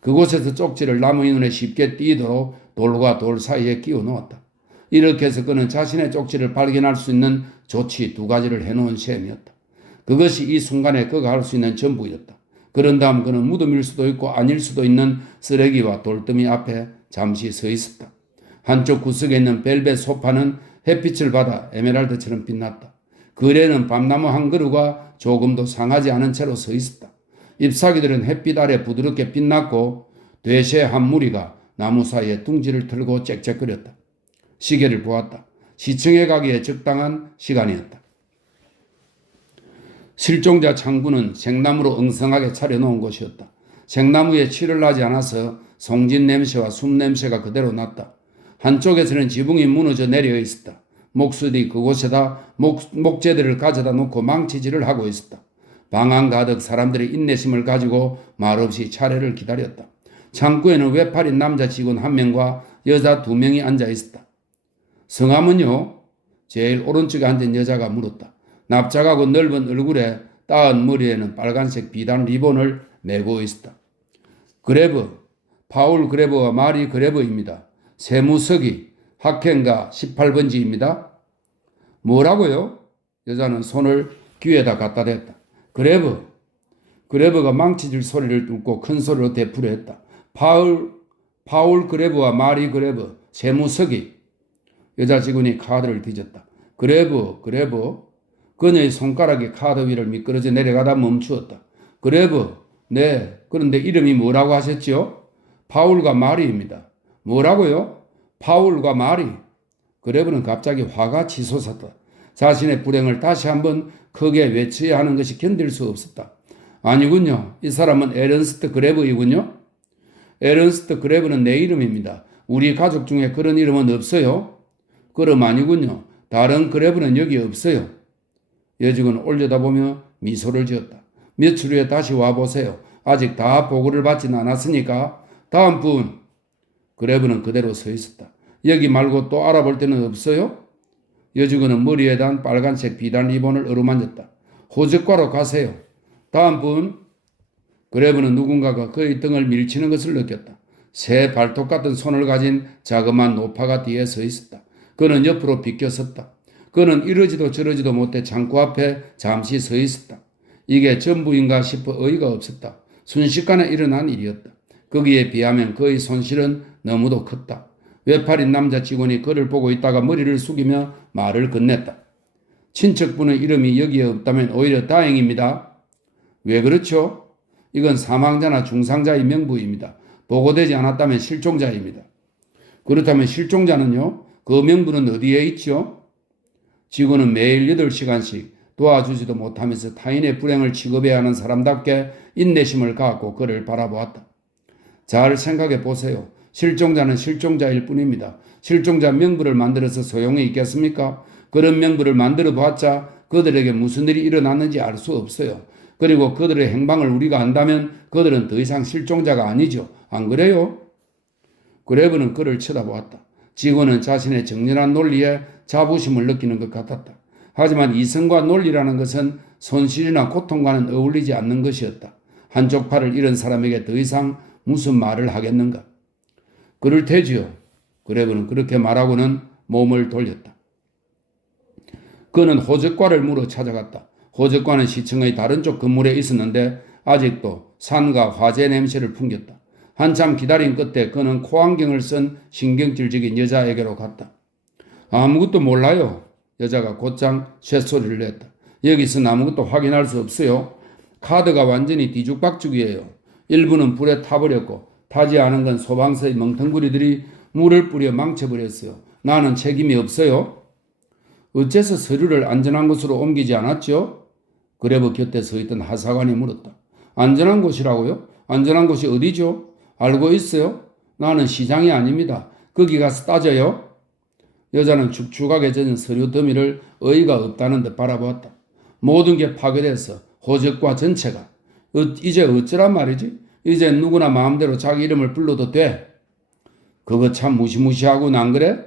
그곳에서 쪽지를 남의 눈에 쉽게 띄도록 돌과 돌 사이에 끼워 놓았다. 이렇게 해서 그는 자신의 쪽지를 발견할 수 있는 조치 2가지를 해놓은 셈이었다. 그것이 이 순간에 그가 할 수 있는 전부였다. 그런 다음 그는 무덤일 수도 있고 아닐 수도 있는 쓰레기와 돌더미 앞에 잠시 서 있었다. 한쪽 구석에 있는 벨벳 소파는 햇빛을 받아 에메랄드처럼 빛났다. 그래는 밤나무 한 그루가 조금도 상하지 않은 채로 서 있었다. 잎사귀들은 햇빛 아래 부드럽게 빛났고 되새 한 무리가 나무 사이에 둥지를 틀고 짹짹거렸다. 시계를 보았다. 시청에 가기에 적당한 시간이었다. 실종자 창구는 생나무로 엉성하게 차려놓은 곳이었다. 생나무에 칠을 나지 않아서 송진 냄새와 숨 냄새가 그대로 났다. 한쪽에서는 지붕이 무너져 내려 있었다. 목수들이 그곳에다 목재들을 가져다 놓고 망치질을 하고 있었다. 방안 가득 사람들의 인내심을 가지고 말없이 차례를 기다렸다. 창구에는 외팔인 남자 직원 1명과 여자 2명이 앉아 있었다. 성함은요? 제일 오른쪽에 앉은 여자가 물었다. 납작하고 넓은 얼굴에 따은 머리에는 빨간색 비단 리본을 메고 있었다. 그레브, 파울 그레브와 마리 그레브입니다. 세무서기, 학행가 18번지입니다. 뭐라고요? 여자는 손을 귀에다 갖다 댔다. 그레브가 망치질 소리를 듣고 큰 소리로 되풀이했다. 파울 그레브와 마리 그레브, 세무서기. 여자 직원이 카드를 뒤졌다. 그레브. 그녀의 손가락이 카드 위를 미끄러져 내려가다 멈추었다. 그레브, 네, 그런데 이름이 뭐라고 하셨지요? 파울과 마리입니다. 뭐라고요? 파울과 마리. 그레브는 갑자기 화가 치솟았다. 자신의 불행을 다시 한번 크게 외쳐야 하는 것이 견딜 수 없었다. 아니군요. 이 사람은 에른스트 그레브이군요. 에른스트 그레브는 내 이름입니다. 우리 가족 중에 그런 이름은 없어요. 그럼 아니군요. 다른 그레브는 여기 없어요. 여직은 올려다보며 미소를 지었다. 며칠 후에 다시 와보세요. 아직 다 보고를 받지는 않았으니까. 다음 분. 그레브는 그대로 서 있었다. 여기 말고 또 알아볼 데는 없어요? 여직원은 머리에 단 빨간색 비단 리본을 어루만졌다. 호적과로 가세요. 다음 분. 그레브는 누군가가 그의 등을 밀치는 것을 느꼈다. 새 발톱 같은 손을 가진 자그마한 노파가 뒤에 서 있었다. 그는 옆으로 비껴섰다. 그는 이러지도 저러지도 못해 창구 앞에 잠시 서 있었다. 이게 전부인가 싶어 어이가 없었다. 순식간에 일어난 일이었다. 거기에 비하면 그의 손실은 너무도 컸다. 외팔인 남자 직원이 그를 보고 있다가 머리를 숙이며 말을 건넸다. 친척분의 이름이 여기에 없다면 오히려 다행입니다. 왜 그렇죠? 이건 사망자나 중상자의 명부입니다. 보고되지 않았다면 실종자입니다. 그렇다면 실종자는요? 그 명부는 어디에 있죠? 직원은 매일 8시간씩 도와주지도 못하면서 타인의 불행을 취급해야 하는 사람답게 인내심을 갖고 그를 바라보았다. 잘 생각해 보세요. 실종자는 실종자일 뿐입니다. 실종자 명부를 만들어서 소용이 있겠습니까? 그런 명부를 만들어 봤자 그들에게 무슨 일이 일어났는지 알 수 없어요. 그리고 그들의 행방을 우리가 안다면 그들은 더 이상 실종자가 아니죠. 안 그래요? 그레브는 그를 쳐다보았다. 직원은 자신의 정렬한 논리에 자부심을 느끼는 것 같았다. 하지만 이성과 논리라는 것은 손실이나 고통과는 어울리지 않는 것이었다. 한쪽 팔을 잃은 사람에게 더 이상 무슨 말을 하겠는가? 그럴 테지요. 그레브는 그렇게 말하고는 몸을 돌렸다. 그는 호적과를 물어 찾아갔다. 호적과는 시청의 다른 쪽 건물에 있었는데 아직도 산과 화재 냄새를 풍겼다. 한참 기다린 끝에 그는 코안경을 쓴 신경질적인 여자에게로 갔다. 아무것도 몰라요. 여자가 곧장 쇳소리를 냈다. 여기서는 아무것도 확인할 수 없어요. 카드가 완전히 뒤죽박죽이에요. 일부는 불에 타버렸고 타지 않은 건 소방서의 멍텅구리들이 물을 뿌려 망쳐버렸어요. 나는 책임이 없어요. 어째서 서류를 안전한 곳으로 옮기지 않았죠? 그래브 곁에 서 있던 하사관이 물었다. 안전한 곳이라고요? 안전한 곳이 어디죠? 알고 있어요? 나는 시장이 아닙니다. 거기 가서 따져요. 여자는 축축하게 젖은 서류 더미를 어이가 없다는 듯 바라보았다. 모든 게 파괴돼서 호적과 전체가 이제 어쩌란 말이지? 이제 누구나 마음대로 자기 이름을 불러도 돼. 그거 참 무시무시하군 안 그래?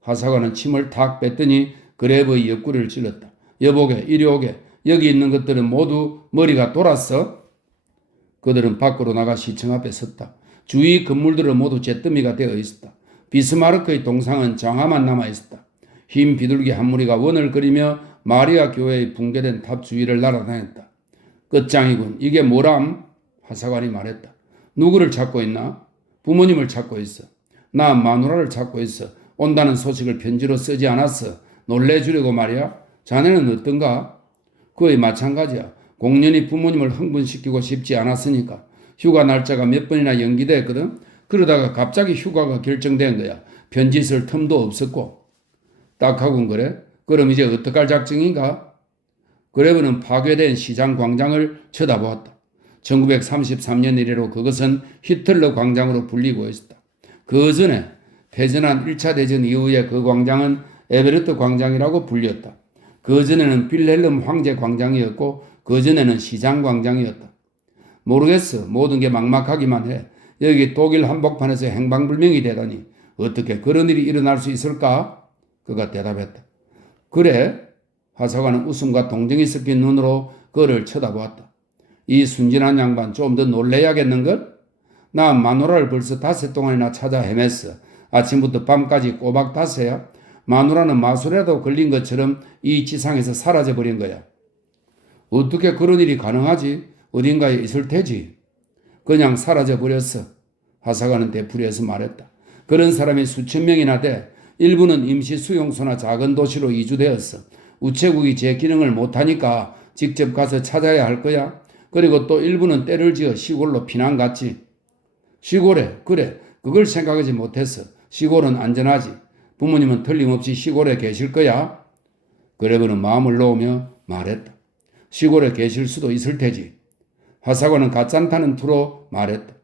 하사관은 침을 탁 뺐더니 그래브의 옆구리를 찔렀다. 여보게 이리 오게. 여기 있는 것들은 모두 머리가 돌았어. 그들은 밖으로 나가 시청 앞에 섰다. 주위 건물들은 모두 잿더미가 되어 있었다. 비스마르크의 동상은 장화만 남아있었다. 흰 비둘기 한 무리가 원을 그리며 마리아 교회의 붕괴된 탑 주위를 날아다녔다. 끝장이군. 이게 뭐람? 하사관이 말했다. 누구를 찾고 있나? 부모님을 찾고 있어. 나 마누라를 찾고 있어. 온다는 소식을 편지로 쓰지 않았어. 놀래주려고 말이야. 자네는 어떤가? 그의 마찬가지야. 공연히 부모님을 흥분시키고 싶지 않았으니까. 휴가 날짜가 몇 번이나 연기됐거든. 그러다가 갑자기 휴가가 결정된 거야. 편지 쓸 틈도 없었고. 딱하군 그래? 그럼 이제 어떡할 작정인가? 그레브는 파괴된 시장 광장을 쳐다보았다. 1933년 이래로 그것은 히틀러 광장으로 불리고 있었다. 그 전에 패전한 1차 대전 이후에 그 광장은 에베르트 광장이라고 불렸다. 그 전에는 빌헬름 황제 광장이었고 그 전에는 시장 광장이었다. 모르겠어. 모든 게 막막하기만 해. 여기 독일 한복판에서 행방불명이 되다니 어떻게 그런 일이 일어날 수 있을까? 그가 대답했다. 그래? 하사관은 웃음과 동정이 섞인 눈으로 그를 쳐다보았다. 이 순진한 양반 좀 더 놀래야겠는걸? 나 마누라를 벌써 5해 동안이나 찾아 헤맸어. 아침부터 밤까지 꼬박 5해야. 마누라는 마술에도 걸린 것처럼 이 지상에서 사라져버린 거야. 어떻게 그런 일이 가능하지? 어딘가에 있을 테지. 그냥 사라져버렸어. 하사관은 되풀이해서 말했다. 그런 사람이 수천 명이나 돼. 일부는 임시 수용소나 작은 도시로 이주되었어. 우체국이 제 기능을 못하니까 직접 가서 찾아야 할 거야. 그리고 또 일부는 때를 지어 시골로 피난 갔지. 시골에? 그래. 그걸 생각하지 못했어. 시골은 안전하지. 부모님은 틀림없이 시골에 계실 거야. 그레브는 마음을 놓으며 말했다. 시골에 계실 수도 있을 테지. 하사관은 가짠타는 투로 말했다.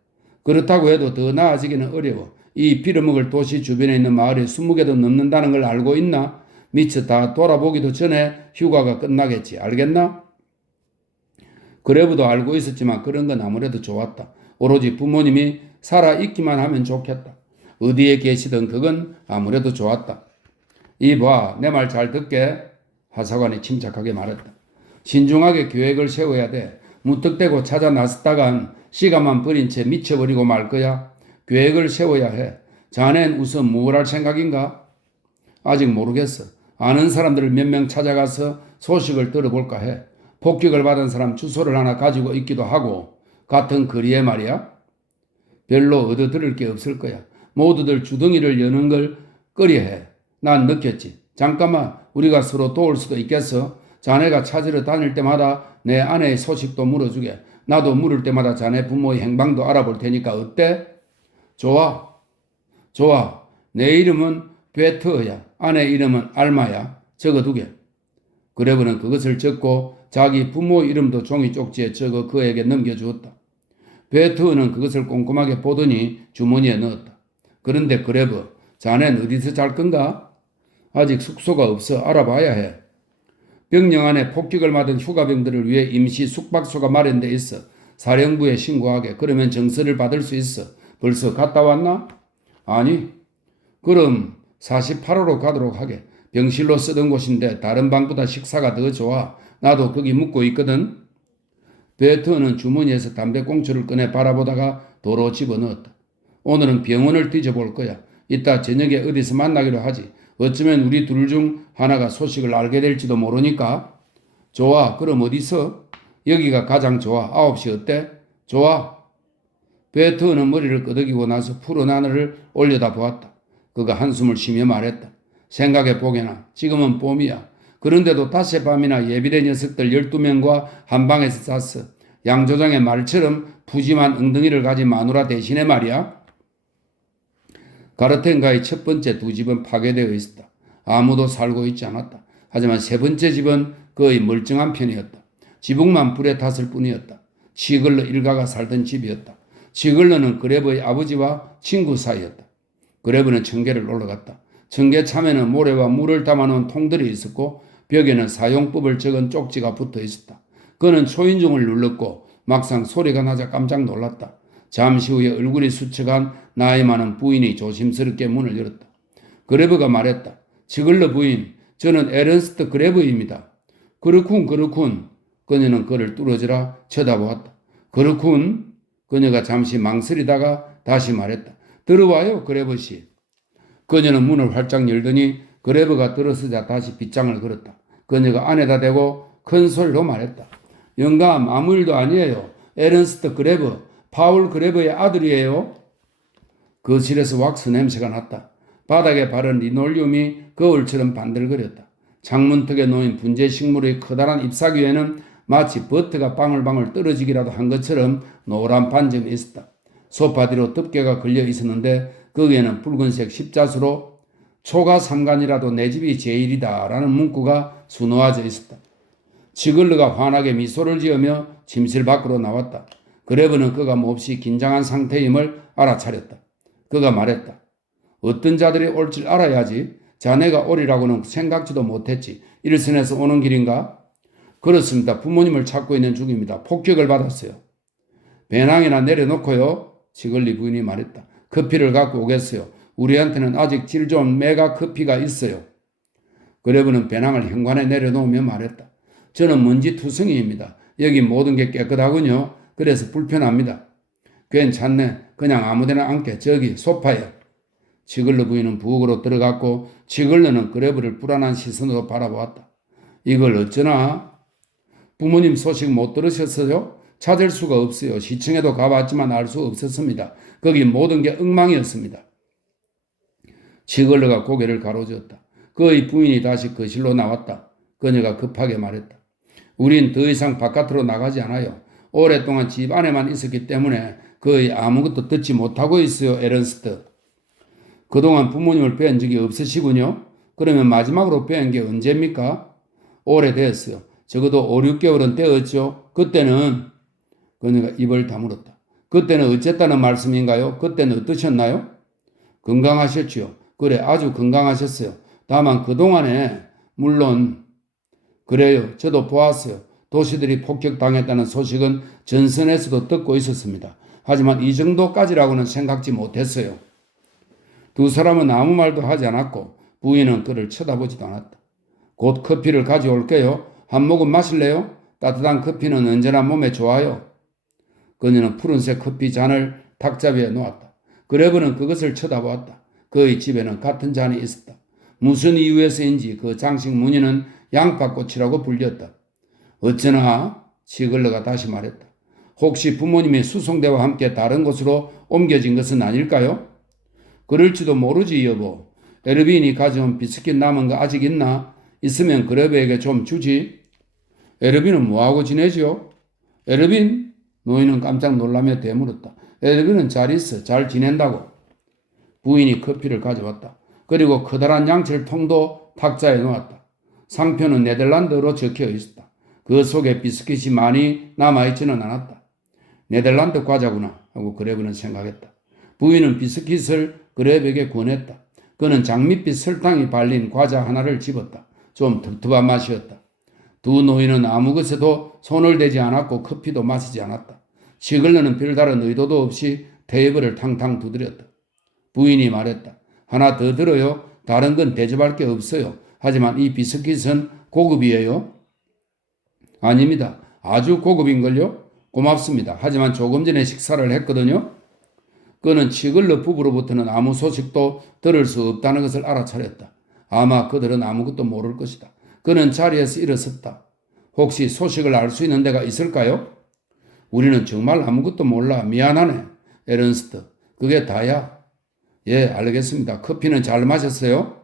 그렇다고 해도 더 나아지기는 어려워. 이 빌어먹을 도시 주변에 있는 마을이 20개도 넘는다는 걸 알고 있나? 미처 다 돌아보기도 전에 휴가가 끝나겠지. 알겠나? 그레브도 알고 있었지만 그런 건 아무래도 좋았다. 오로지 부모님이 살아있기만 하면 좋겠다. 어디에 계시든 그건 아무래도 좋았다. 이봐, 내 말 잘 듣게. 하사관이 침착하게 말했다. 신중하게 계획을 세워야 돼. 무턱대고 찾아 나섰다간 시간만 버린 채 미쳐버리고 말 거야. 계획을 세워야 해. 자넨 우선 뭘 할 생각인가? 아직 모르겠어. 아는 사람들을 몇 명 찾아가서 소식을 들어볼까 해. 폭격을 받은 사람 주소를 하나 가지고 있기도 하고 같은 거리에 말이야. 별로 얻어들을 게 없을 거야. 모두들 주둥이를 여는 걸 꺼려해. 난 느꼈지. 잠깐만 우리가 서로 도울 수도 있겠어. 자네가 찾으러 다닐 때마다 내 아내의 소식도 물어주게. 나도 물을 때마다 자네 부모의 행방도 알아볼 테니까 어때? 좋아. 좋아. 내 이름은 베트어야. 아내 이름은 알마야. 적어두게. 그레브는 그것을 적고 자기 부모 이름도 종이 쪽지에 적어 그에게 넘겨주었다. 베트어는 그것을 꼼꼼하게 보더니 주머니에 넣었다. 그런데 그레브, 자넨 어디서 잘 건가? 아직 숙소가 없어. 알아봐야 해. 병영 안에 폭격을 맞은 휴가병들을 위해 임시 숙박소가 마련돼 있어. 사령부에 신고하게. 그러면 정서를 받을 수 있어. 벌써 갔다 왔나? 아니. 그럼 48호로 가도록 하게. 병실로 쓰던 곳인데 다른 방보다 식사가 더 좋아. 나도 거기 묵고 있거든. 베트어는 주머니에서 담배꽁초를 꺼내 바라보다가 도로 집어넣었다. 오늘은 병원을 뒤져볼 거야. 이따 저녁에 어디서 만나기로 하지. 어쩌면 우리 둘 중 하나가 소식을 알게 될지도 모르니까. 좋아. 그럼 어디서? 여기가 가장 좋아. 9시 어때? 좋아. 베트는 머리를 끄덕이고 나서 푸른 하늘을 올려다 보았다. 그가 한숨을 쉬며 말했다. 생각해 보게나. 지금은 봄이야. 그런데도 닷새 밤이나 예비된 녀석들 12명과 한 방에서 잤어. 양조장의 말처럼 푸짐한 엉덩이를 가진 마누라 대신에 말이야. 가르텐가의 첫 번째 두 집은 파괴되어 있었다. 아무도 살고 있지 않았다. 하지만 세 번째 집은 거의 멀쩡한 편이었다. 지붕만 불에 탔을 뿐이었다. 치글러 일가가 살던 집이었다. 치글러는 그레브의 아버지와 친구 사이였다. 그레브는 청계를 올라갔다. 청계 참에는 모래와 물을 담아놓은 통들이 있었고 벽에는 사용법을 적은 쪽지가 붙어 있었다. 그는 초인종을 눌렀고 막상 소리가 나자 깜짝 놀랐다. 잠시 후에 얼굴이 수척한 나이 많은 부인이 조심스럽게 문을 열었다. 그레브가 말했다. 치글러 부인, 저는 에른스트 그레브입니다. 그렇군. 그녀는 그를 뚫어지라 쳐다보았다. 그렇군. 그녀가 잠시 망설이다가 다시 말했다. 들어와요, 그레브 씨. 그녀는 문을 활짝 열더니 그레브가 들어서자 다시 빗장을 걸었다. 그녀가 안에다 대고 큰 소리로 말했다. 영감, 아무 일도 아니에요. 에른스트 그레브, 파울 그레브의 아들이에요. 거실에서 왁스 냄새가 났다. 바닥에 바른 리놀륨이 거울처럼 반들거렸다. 창문턱에 놓인 분재 식물의 커다란 잎사귀 위에는 마치 버터가 방울방울 떨어지기라도 한 것처럼 노란 반점이 있었다. 소파 뒤로 덮개가 걸려 있었는데 거기에는 붉은색 십자수로 초가 삼간이라도 내 집이 제일이다 라는 문구가 수놓아져 있었다. 치글러가 환하게 미소를 지으며 침실 밖으로 나왔다. 그레브는 그가 몹시 긴장한 상태임을 알아차렸다. 그가 말했다. 어떤 자들이 올 줄 알아야지. 자네가 오리라고는 생각지도 못했지. 일선에서 오는 길인가? 그렇습니다. 부모님을 찾고 있는 중입니다. 폭격을 받았어요. 배낭이나 내려놓고요. 치글리 부인이 말했다. 커피를 갖고 오겠어요. 우리한테는 아직 질 좋은 메가 커피가 있어요. 그레브는 배낭을 현관에 내려놓으며 말했다. 저는 먼지 투성이입니다. 여기 모든 게 깨끗하군요. 그래서 불편합니다. 괜찮네. 그냥 아무데나 앉게. 저기 소파에. 치글러 부인은 부엌으로 들어갔고 치글러는 그레브를 불안한 시선으로 바라보았다. 이걸 어쩌나? 부모님 소식 못 들으셨어요? 찾을 수가 없어요. 시청에도 가봤지만 알 수 없었습니다. 거기 모든 게 엉망이었습니다. 치글러가 고개를 가로저었다. 그의 부인이 다시 거실로 나왔다. 그녀가 급하게 말했다. 우린 더 이상 바깥으로 나가지 않아요. 오랫동안 집 안에만 있었기 때문에 거의 아무것도 듣지 못하고 있어요, 에른스트. 그동안 부모님을 뵌 적이 없으시군요. 그러면 마지막으로 뵌 게 언제입니까? 오래됐어요. 적어도 5, 6개월은 되었죠. 그때는 그녀가 입을 다물었다. 그때는 어쨌다는 말씀인가요? 그때는 어떠셨나요? 건강하셨지요. 그래, 아주 건강하셨어요. 다만 그동안에 물론 그래요. 저도 보았어요. 도시들이 폭격당했다는 소식은 전선에서도 듣고 있었습니다. 하지만 이 정도까지라고는 생각지 못했어요. 두 사람은 아무 말도 하지 않았고 부인은 그를 쳐다보지도 않았다. 곧 커피를 가져올게요. 한 모금 마실래요? 따뜻한 커피는 언제나 몸에 좋아요. 그녀는 푸른색 커피 잔을 탁자 위에 놓았다. 그레브는 그것을 쳐다보았다. 그의 집에는 같은 잔이 있었다. 무슨 이유에서인지 그 장식 무늬는 양파꽃이라고 불렸다. 어쩌나? 치글러가 다시 말했다. 혹시 부모님이 수송대와 함께 다른 곳으로 옮겨진 것은 아닐까요? 그럴지도 모르지 여보. 에르빈이 가져온 비스킷 남은 거 아직 있나? 있으면 그레브에게 좀 주지. 에르빈은 뭐하고 지내죠? 에르빈? 노인은 깜짝 놀라며 되물었다. 에르빈은 잘 있어. 잘 지낸다고. 부인이 커피를 가져왔다. 그리고 커다란 양철통도 탁자에 놓았다. 상표는 네덜란드어로 적혀 있었다. 그 속에 비스킷이 많이 남아있지는 않았다. 네덜란드 과자구나 하고 그레브는 생각했다. 부인은 비스킷을 그레브에게 권했다. 그는 장밋빛 설탕이 발린 과자 하나를 집었다. 좀 텁텁한 맛이었다. 두 노인은 아무 것에도 손을 대지 않았고 커피도 마시지 않았다. 치글러는 별다른 의도도 없이 테이블을 탕탕 두드렸다. 부인이 말했다. 하나 더 들어요. 다른 건 대접할 게 없어요. 하지만 이 비스킷은 고급이에요. 아닙니다. 아주 고급인걸요. 고맙습니다. 하지만 조금 전에 식사를 했거든요. 그는 치글러 부부로부터는 아무 소식도 들을 수 없다는 것을 알아차렸다. 아마 그들은 아무것도 모를 것이다. 그는 자리에서 일어섰다. 혹시 소식을 알 수 있는 데가 있을까요? 우리는 정말 아무것도 몰라. 미안하네. 에른스트. 그게 다야. 예, 알겠습니다. 커피는 잘 마셨어요?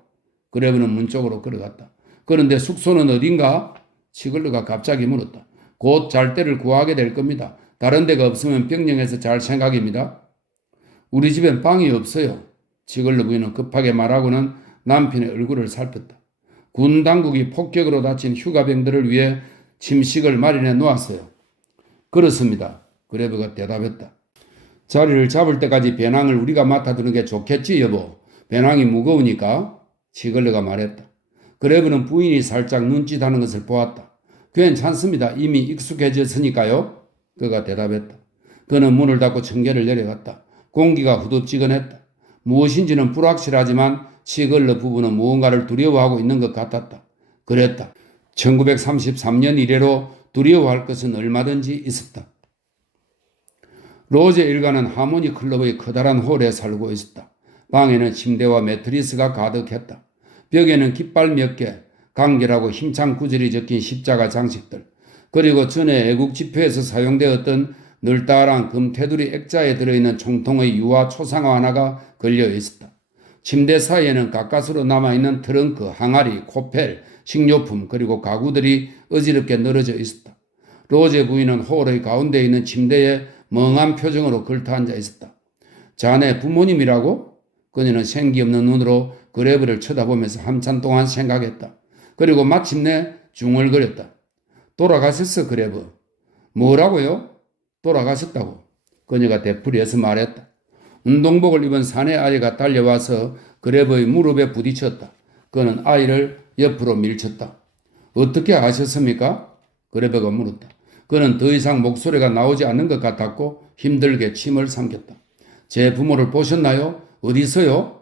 그레브는 문 쪽으로 걸어갔다. 그런데 숙소는 어딘가? 치글러가 갑자기 물었다. 곧 잘 때를 구하게 될 겁니다. 다른 데가 없으면 병영해서 잘 생각입니다. 우리 집엔 방이 없어요. 치글러 부인은 급하게 말하고는 남편의 얼굴을 살폈다. 군 당국이 폭격으로 다친 휴가병들을 위해 침식을 마련해 놓았어요. 그렇습니다. 그레브가 대답했다. 자리를 잡을 때까지 배낭을 우리가 맡아두는 게 좋겠지 여보. 배낭이 무거우니까. 치글러가 말했다. 그레브는 부인이 살짝 눈짓하는 것을 보았다. 괜찮습니다. 이미 익숙해졌으니까요. 그가 대답했다. 그는 문을 닫고 청개를 내려갔다. 공기가 후덥지근했다. 무엇인지는 불확실하지만 치글러 부부는 무언가를 두려워하고 있는 것 같았다. 그랬다. 1933년 이래로 두려워할 것은 얼마든지 있었다. 로제 일가는 하모니 클럽의 커다란 홀에 살고 있었다. 방에는 침대와 매트리스가 가득했다. 벽에는 깃발 몇 개, 간결하고 힘찬 구절이 적힌 십자가 장식들, 그리고 전에 애국 집회에서 사용되었던 늘따란 금 테두리 액자에 들어있는 총통의 유화 초상화 하나가 걸려 있었다. 침대 사이에는 가까스로 남아있는 트렁크, 항아리, 코펠, 식료품 그리고 가구들이 어지럽게 늘어져 있었다. 로제 부인은 홀의 가운데 있는 침대에 멍한 표정으로 걸터앉아 있었다. 자네 부모님이라고? 그녀는 생기 없는 눈으로 그레브를 쳐다보면서 한참 동안 생각했다. 그리고 마침내 중얼거렸다. 돌아가셨어 그레브. 뭐라고요? 돌아가셨다고. 그녀가 되풀이해서 말했다. 운동복을 입은 사내 아이가 달려와서 그레브의 무릎에 부딪혔다. 그는 아이를 옆으로 밀쳤다. 어떻게 아셨습니까? 그레브가 물었다. 그는 더 이상 목소리가 나오지 않는 것 같았고 힘들게 침을 삼켰다. 제 부모를 보셨나요? 어디서요?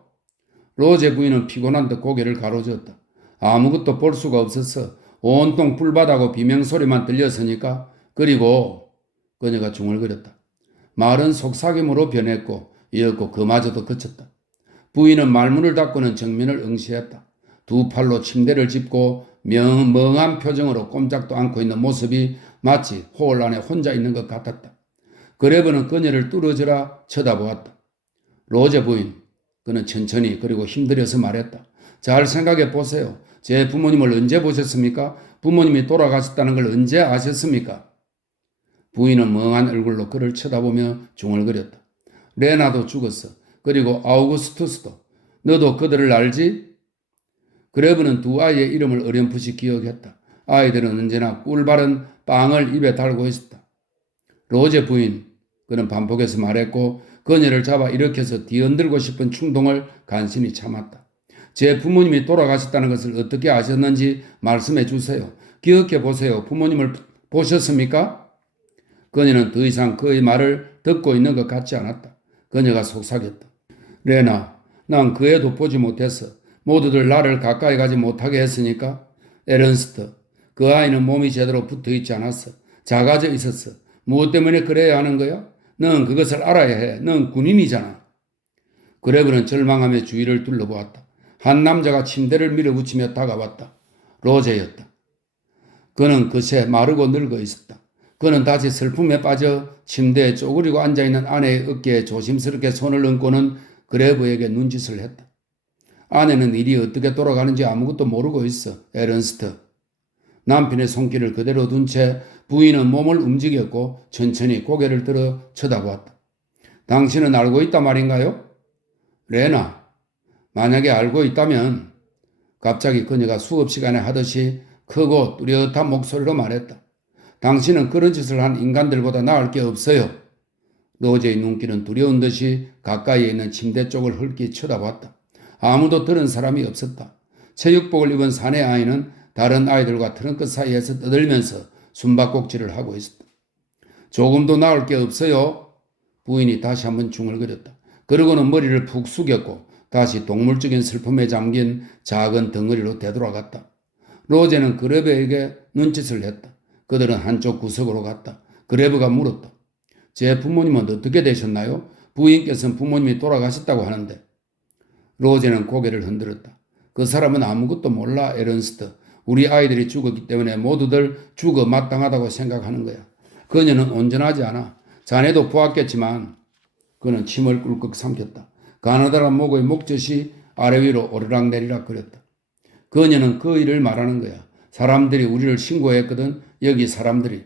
로제 부인은 피곤한 듯 고개를 가로저었다. 아무것도 볼 수가 없었어. 온통 불바다고 비명소리만 들렸으니까. 그리고 그녀가 중얼거렸다. 말은 속삭임으로 변했고 이었고 그마저도 그쳤다. 부인은 말문을 닫고는 정면을 응시했다. 두 팔로 침대를 짚고 멍한 표정으로 꼼짝도 않고 있는 모습이 마치 홀 안에 혼자 있는 것 같았다. 그레브는 그녀를 뚫어져라 쳐다보았다. 로제 부인, 그는 천천히 그리고 힘들여서 말했다. 잘 생각해 보세요. 제 부모님을 언제 보셨습니까? 부모님이 돌아가셨다는 걸 언제 아셨습니까? 부인은 멍한 얼굴로 그를 쳐다보며 중얼거렸다. 레나도 죽었어. 그리고 아우구스투스도. 너도 그들을 알지? 그레브는 두 아이의 이름을 어렴풋이 기억했다. 아이들은 언제나 꿀바른 빵을 입에 달고 있었다. 로제 부인, 그는 반복해서 말했고 그녀를 잡아 일으켜서 뒤흔들고 싶은 충동을 간신히 참았다. 제 부모님이 돌아가셨다는 것을 어떻게 아셨는지 말씀해 주세요. 기억해 보세요. 부모님을 보셨습니까? 그녀는 더 이상 그의 말을 듣고 있는 것 같지 않았다. 그녀가 속삭였다. 레나, 난 그 애도 보지 못했어. 모두들 나를 가까이 가지 못하게 했으니까. 에른스트, 그 아이는 몸이 제대로 붙어 있지 않았어. 작아져 있었어. 무엇 때문에 그래야 하는 거야? 넌 그것을 알아야 해. 넌 군인이잖아. 그레브는 절망하며 주위를 둘러보았다. 한 남자가 침대를 밀어붙이며 다가왔다. 로제였다. 그는 그새 마르고 늙어 있었다. 그는 다시 슬픔에 빠져 침대에 쪼그리고 앉아있는 아내의 어깨에 조심스럽게 손을 얹고는 그레브에게 눈짓을 했다. 아내는 일이 어떻게 돌아가는지 아무것도 모르고 있어, 에른스트. 남편의 손길을 그대로 둔 채 부인은 몸을 움직였고 천천히 고개를 들어 쳐다보았다. 당신은 알고 있단 말인가요? 레나, 만약에 알고 있다면 갑자기 그녀가 수업 시간에 하듯이 크고 뚜렷한 목소리로 말했다. 당신은 그런 짓을 한 인간들보다 나을 게 없어요. 로제의 눈길은 두려운 듯이 가까이에 있는 침대 쪽을 흘낏 쳐다봤다. 아무도 들은 사람이 없었다. 체육복을 입은 사내 아이는 다른 아이들과 트렁크 사이에서 떠들면서 숨바꼭질을 하고 있었다. 조금도 나을 게 없어요. 부인이 다시 한번 중얼거렸다. 그러고는 머리를 푹 숙였고 다시 동물적인 슬픔에 잠긴 작은 덩어리로 되돌아갔다. 로제는 그레브에게 눈짓을 했다. 그들은 한쪽 구석으로 갔다. 그레브가 물었다. 제 부모님은 어떻게 되셨나요? 부인께서는 부모님이 돌아가셨다고 하는데. 로제는 고개를 흔들었다. 그 사람은 아무것도 몰라, 에른스트. 우리 아이들이 죽었기 때문에 모두들 죽어 마땅하다고 생각하는 거야. 그녀는 온전하지 않아. 자네도 보았겠지만 그는 침을 꿀꺽 삼켰다. 가느다란 목의 목젖이 아래 위로 오르락내리락 거렸다. 그녀는 그 일을 말하는 거야. 사람들이 우리를 신고했거든. 여기 사람들이.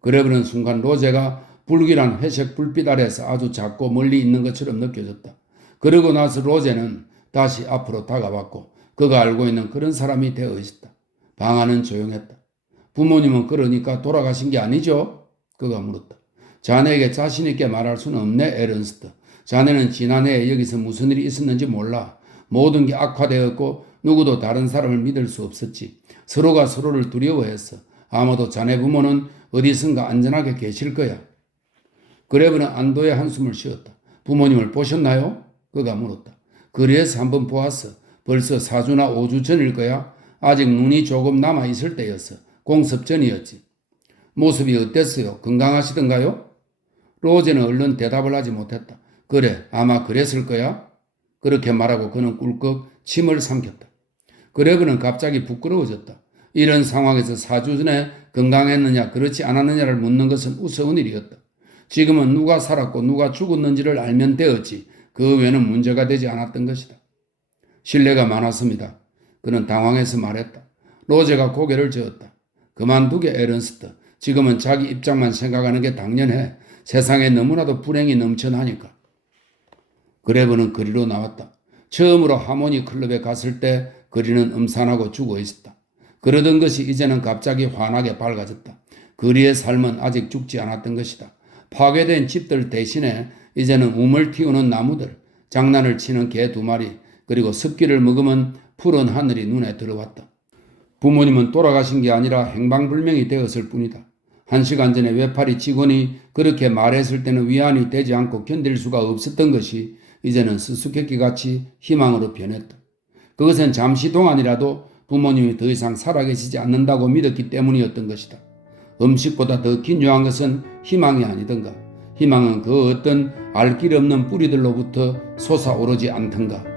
그래버린 순간 로제가 불길한 회색 불빛 아래에서 아주 작고 멀리 있는 것처럼 느껴졌다. 그러고 나서 로제는 다시 앞으로 다가왔고 그가 알고 있는 그런 사람이 되어 있었다. 방 안은 조용했다. 부모님은 그러니까 돌아가신 게 아니죠? 그가 물었다. 자네에게 자신 있게 말할 수는 없네, 에른스트. 자네는 지난해에 여기서 무슨 일이 있었는지 몰라. 모든 게 악화되었고 누구도 다른 사람을 믿을 수 없었지. 서로가 서로를 두려워했어. 아마도 자네 부모는 어디선가 안전하게 계실 거야. 그레브는 안도의 한숨을 쉬었다. 부모님을 보셨나요? 그가 물었다. 그래서 한번 보았어. 벌써 4주나 5주 전일 거야. 아직 눈이 조금 남아있을 때였어. 공습 전이었지. 모습이 어땠어요? 건강하시던가요? 로제는 얼른 대답을 하지 못했다. 그래, 아마 그랬을 거야. 그렇게 말하고 그는 꿀꺽 침을 삼켰다. 그레브는 갑자기 부끄러워졌다. 이런 상황에서 4주 전에 건강했느냐 그렇지 않았느냐를 묻는 것은 우스운 일이었다. 지금은 누가 살았고 누가 죽었는지를 알면 되었지 그 외에는 문제가 되지 않았던 것이다. 신뢰가 많았습니다. 그는 당황해서 말했다. 로제가 고개를 저었다. 그만두게 에른스트. 지금은 자기 입장만 생각하는 게 당연해. 세상에 너무나도 불행이 넘쳐나니까. 그레브는 거리로 나왔다. 처음으로 하모니 클럽에 갔을 때 거리는 음산하고 죽어 있었다. 그러던 것이 이제는 갑자기 환하게 밝아졌다. 거리의 삶은 아직 죽지 않았던 것이다. 파괴된 집들 대신에 이제는 우물 틔우는 나무들, 장난을 치는 개 2마리, 그리고 습기를 머금은 푸른 하늘이 눈에 들어왔다. 부모님은 돌아가신 게 아니라 행방불명이 되었을 뿐이다. 1시간 전에 외파리 직원이 그렇게 말했을 때는 위안이 되지 않고 견딜 수가 없었던 것이 이제는 수수께끼같이 희망으로 변했다. 그것은 잠시 동안이라도 부모님이 더 이상 살아계시지 않는다고 믿었기 때문이었던 것이다. 음식보다 더 긴요한 것은 희망이 아니던가. 희망은 그 어떤 알 길 없는 뿌리들로부터 솟아오르지 않던가.